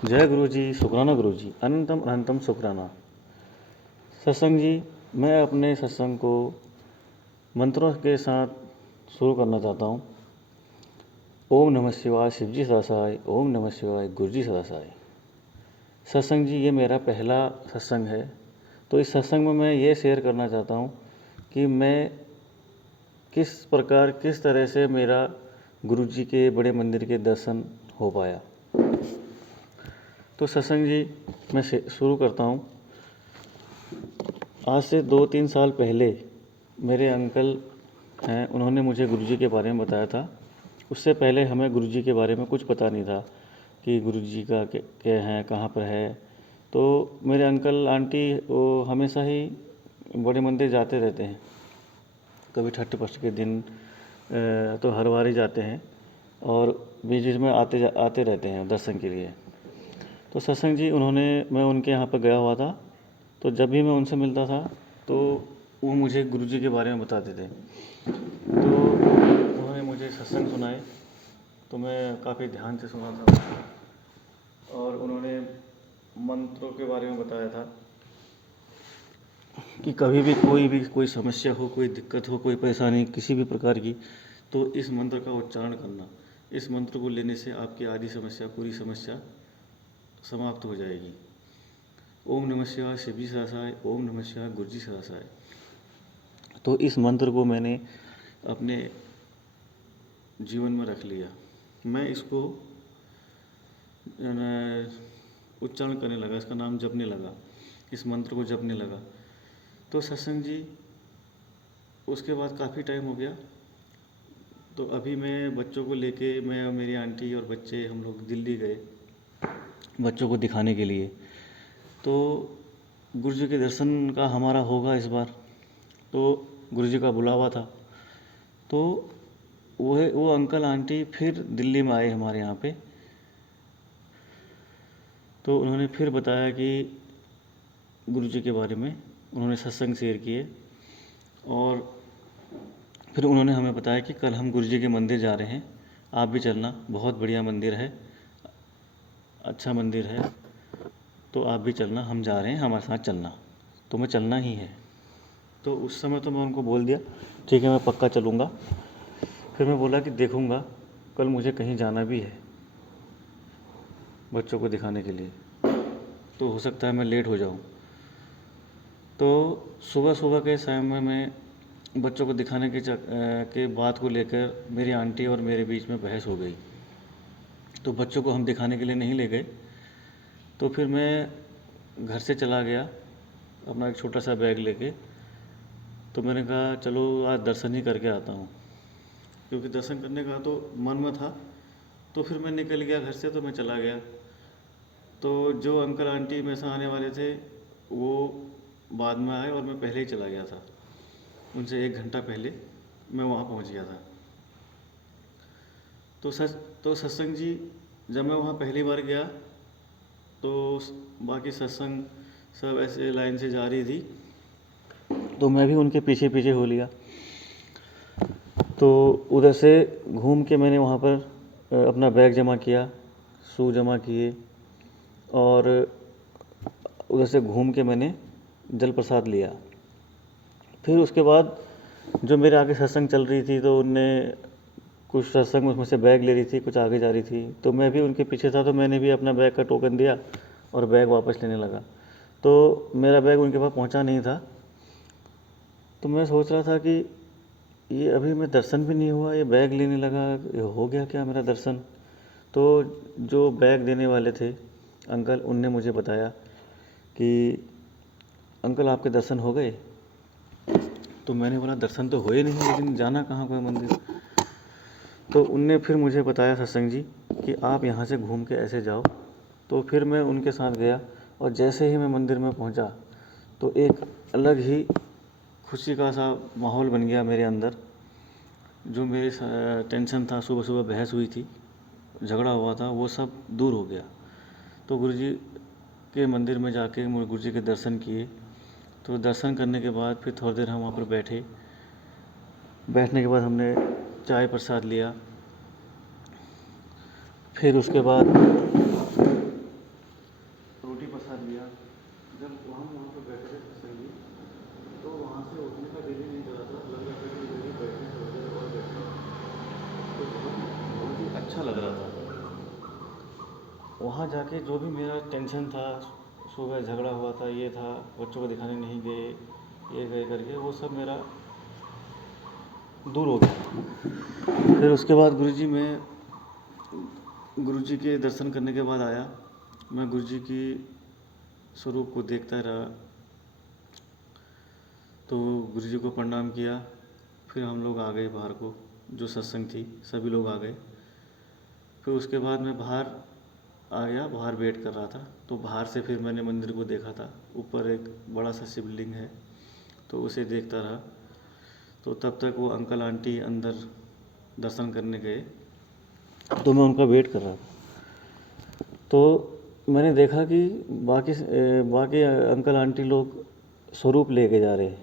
जय गुरु जी, शुक्राना गुरु जी, अनंतम अनंतम शुक्राना। सत्संग जी, मैं अपने सत्संग को मंत्रों के साथ शुरू करना चाहता हूँ। ओम नमः शिवाय, शिव जी सदा सहाय। ओम नमः शिवाय, गुरु जी सदा सहाय। सत्संग जी, ये मेरा पहला सत्संग है, तो इस सत्संग में मैं ये शेयर करना चाहता हूँ कि मैं किस तरह से मेरा गुरु जी के बड़े मंदिर के दर्शन हो पाया। तो सत्संग जी, मैं शुरू करता हूँ। आज से 2-3 साल पहले मेरे अंकल हैं, उन्होंने मुझे गुरुजी के बारे में बताया था। उससे पहले हमें गुरुजी के बारे में कुछ पता नहीं था कि गुरुजी का क्या है, कहाँ पर है। तो मेरे अंकल आंटी वो हमेशा ही बड़े मंदिर जाते रहते हैं। कभी छठ पर्व के दिन तो हर बार ही जाते हैं और बीच बीच में आते रहते हैं दर्शन के लिए। तो सत्संग जी, मैं उनके यहाँ पर गया हुआ था, तो जब भी मैं उनसे मिलता था तो वो मुझे गुरुजी के बारे में बताते थे। तो उन्होंने मुझे सत्संग सुनाए, तो मैं काफ़ी ध्यान से सुना था और उन्होंने मंत्रों के बारे में बताया था कि कभी भी कोई समस्या हो, कोई दिक्कत हो, कोई परेशानी किसी भी प्रकार की, तो इस मंत्र का उच्चारण करना। इस मंत्र को लेने से आपकी आधी समस्या, पूरी समस्या समाप्त हो जाएगी। ओम नमः शिवाय, शिव जी सदा सहाय। ओम नमः शिवाय, गुरु जी सदा सहाय। तो इस मंत्र को मैंने अपने जीवन में रख लिया। मैं इसको उच्चारण करने लगा, इसका नाम जपने लगा, इस मंत्र को जपने लगा। तो सत्संग जी, उसके बाद काफ़ी टाइम हो गया। तो अभी मैं बच्चों को लेके, मैं और मेरी आंटी और बच्चे, हम लोग दिल्ली गए बच्चों को दिखाने के लिए। तो गुरु जी के दर्शन का हमारा होगा इस बार, तो गुरु जी का बुलावा था। तो वो अंकल आंटी फिर दिल्ली में आए हमारे यहाँ पे। तो उन्होंने फिर बताया कि गुरु जी के बारे में, उन्होंने सत्संग शेयर किए और फिर उन्होंने हमें बताया कि कल हम गुरु जी के मंदिर जा रहे हैं, आप भी चलना, बहुत बढ़िया मंदिर है, अच्छा मंदिर है, तो आप भी चलना, हम जा रहे हैं, हमारे साथ चलना, तुम्हें चलना ही है। तो उस समय तो मैं उनको बोल दिया, ठीक है, मैं पक्का चलूँगा। फिर मैं बोला कि देखूँगा, कल मुझे कहीं जाना भी है बच्चों को दिखाने के लिए, तो हो सकता है मैं लेट हो जाऊँ। तो सुबह सुबह के समय में मैं बच्चों को दिखाने के बात को लेकर मेरी आंटी और मेरे बीच में बहस हो गई। तो बच्चों को हम दिखाने के लिए नहीं ले गए। तो फिर मैं घर से चला गया अपना एक छोटा सा बैग लेके। तो मैंने कहा चलो आज दर्शन ही करके आता हूँ, क्योंकि दर्शन करने का तो मन में था। तो फिर मैं निकल गया घर से, तो मैं चला गया। तो जो अंकल आंटी मेरे साथ आने वाले थे वो बाद में आए और मैं पहले ही चला गया था, उनसे 1 घंटा पहले मैं वहाँ पहुँच गया था। तो सत्संग जी, जब मैं वहाँ पहली बार गया तो बाकी सत्संग सब ऐसे लाइन से जा रही थी, तो मैं भी उनके पीछे पीछे हो लिया। तो उधर से घूम के मैंने वहाँ पर अपना बैग जमा किया, शू जमा किए और उधर से घूम के मैंने जल प्रसाद लिया। फिर उसके बाद जो मेरे आगे सत्संग चल रही थी, तो उनने कुछ सत्संग उसमें से बैग ले रही थी, कुछ आगे जा रही थी, तो मैं भी उनके पीछे था। तो मैंने भी अपना बैग का टोकन दिया और बैग वापस लेने लगा। तो मेरा बैग उनके पास पहुंचा नहीं था। तो मैं सोच रहा था कि ये अभी मैं दर्शन भी नहीं हुआ, ये बैग लेने लगा, ये हो गया क्या मेरा दर्शन। तो जो बैग देने वाले थे अंकल, उनने मुझे बताया कि अंकल आपके दर्शन हो गए। तो मैंने बोला दर्शन तो हुए नहीं, लेकिन जाना कहाँ को है मंदिर। तो उनने फिर मुझे बताया सत्संग जी कि आप यहाँ से घूम के ऐसे जाओ। तो फिर मैं उनके साथ गया और जैसे ही मैं मंदिर में पहुँचा तो एक अलग ही खुशी का सा माहौल बन गया मेरे अंदर। जो मेरे टेंशन था, सुबह सुबह बहस हुई थी, झगड़ा हुआ था, वो सब दूर हो गया। तो गुरुजी के मंदिर में जाके गुरुजी के दर्शन किए। तो दर्शन करने के बाद फिर थोड़ी देर हम वहाँ पर बैठे। बैठने के बाद हमने चाय प्रसाद लिया। फिर उसके बाद गया। जब वहाँ पर बैठे थे सत्संग जी, तो वहाँ से उठने का दिल ही नहीं कर रहा था, लग रहा था कि यही बैठे थोड़ी देर और बैठे, तो बहुत ही अच्छा लग रहा था। वहाँ जाके जो भी मेरा टेंशन था, सुबह झगड़ा हुआ था, ये था, बच्चों को दिखाने नहीं गए, ये गए करके, वो सब मेरा दूर हो गया। फिर उसके बाद गुरुजी के दर्शन करने के बाद आया, मैं गुरुजी की स्वरूप को देखता रहा। तो गुरुजी को प्रणाम किया, फिर हम लोग आ गए बाहर को, जो सत्संग थी सभी लोग आ गए। फिर उसके बाद मैं बाहर आ गया, बाहर वेट कर रहा था। तो बाहर से फिर मैंने मंदिर को देखा था, ऊपर एक बड़ा सा शिवलिंग है, तो उसे देखता रहा। तो तब तक वो अंकल आंटी अंदर दर्शन करने गए, तो मैं उनका वेट कर रहा था। तो मैंने देखा कि बाकी अंकल आंटी लोग स्वरूप लेके जा रहे हैं।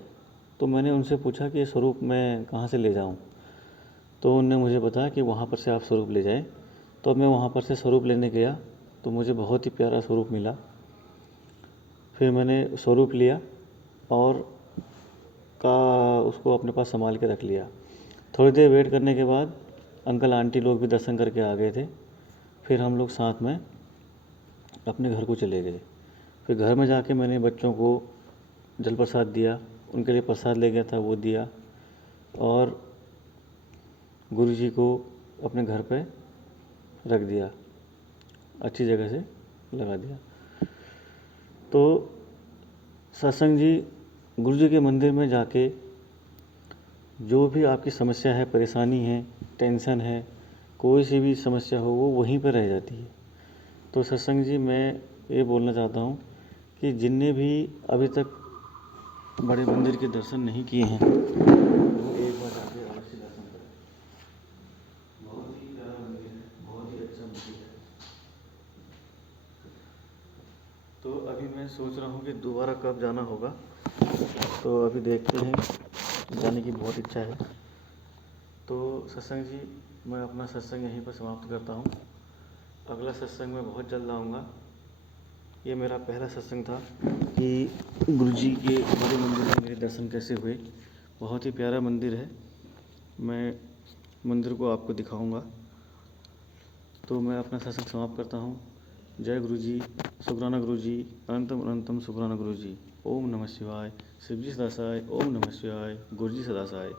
तो मैंने उनसे पूछा कि ये स्वरूप मैं कहाँ से ले जाऊँ। तो उन्होंने मुझे बताया कि वहाँ पर से आप स्वरूप ले जाएं। तो मैं वहाँ पर से स्वरूप लेने गया, तो मुझे बहुत ही प्यारा स्वरूप मिला। फिर मैंने स्वरूप लिया और उसको अपने पास संभाल के रख लिया। थोड़ी देर वेट करने के बाद अंकल आंटी लोग भी दर्शन करके आ गए थे। फिर हम लोग साथ में अपने घर को चले गए। फिर घर में जाके मैंने बच्चों को जल प्रसाद दिया, उनके लिए प्रसाद ले गया था वो दिया, और गुरुजी को अपने घर पे रख दिया, अच्छी जगह से लगा दिया। तो सत्संग जी, गुरुजी के मंदिर में जाके जो भी आपकी समस्या है, परेशानी है, टेंशन है, कोई सी भी समस्या हो, वो वहीं पर रह जाती है। तो सत्संग जी, मैं ये बोलना चाहता हूँ कि जिनने भी अभी तक बड़े मंदिर के दर्शन नहीं किए हैं, वो एक बार जाके अवश्य दर्शन करें। बहुत ही प्यारा मंदिर है, बहुत ही अच्छा मंदिर है। तो अभी मैं सोच रहा हूँ कि दोबारा कब जाना होगा, तो अभी देखते हैं, जाने की बहुत इच्छा है। तो सत्संग जी, मैं अपना सत्संग यहीं पर समाप्त करता हूँ। अगला सत्संग मैं बहुत जल्द आऊँगा। ये मेरा पहला सत्संग था कि गुरुजी के बड़े मंदिर में मेरे दर्शन कैसे हुए। बहुत ही प्यारा मंदिर है, मैं मंदिर को आपको दिखाऊंगा। तो मैं अपना सत्संग समाप्त करता हूँ। जय गुरु जी, शुक्राना गुरु जी, अनंतम अनंतम शुक्राना गुरु जी। ओम नमः शिवाय। शिवजी सदा सहाय। ओम नमः शिवाय। गुरु जी सदा सहाय।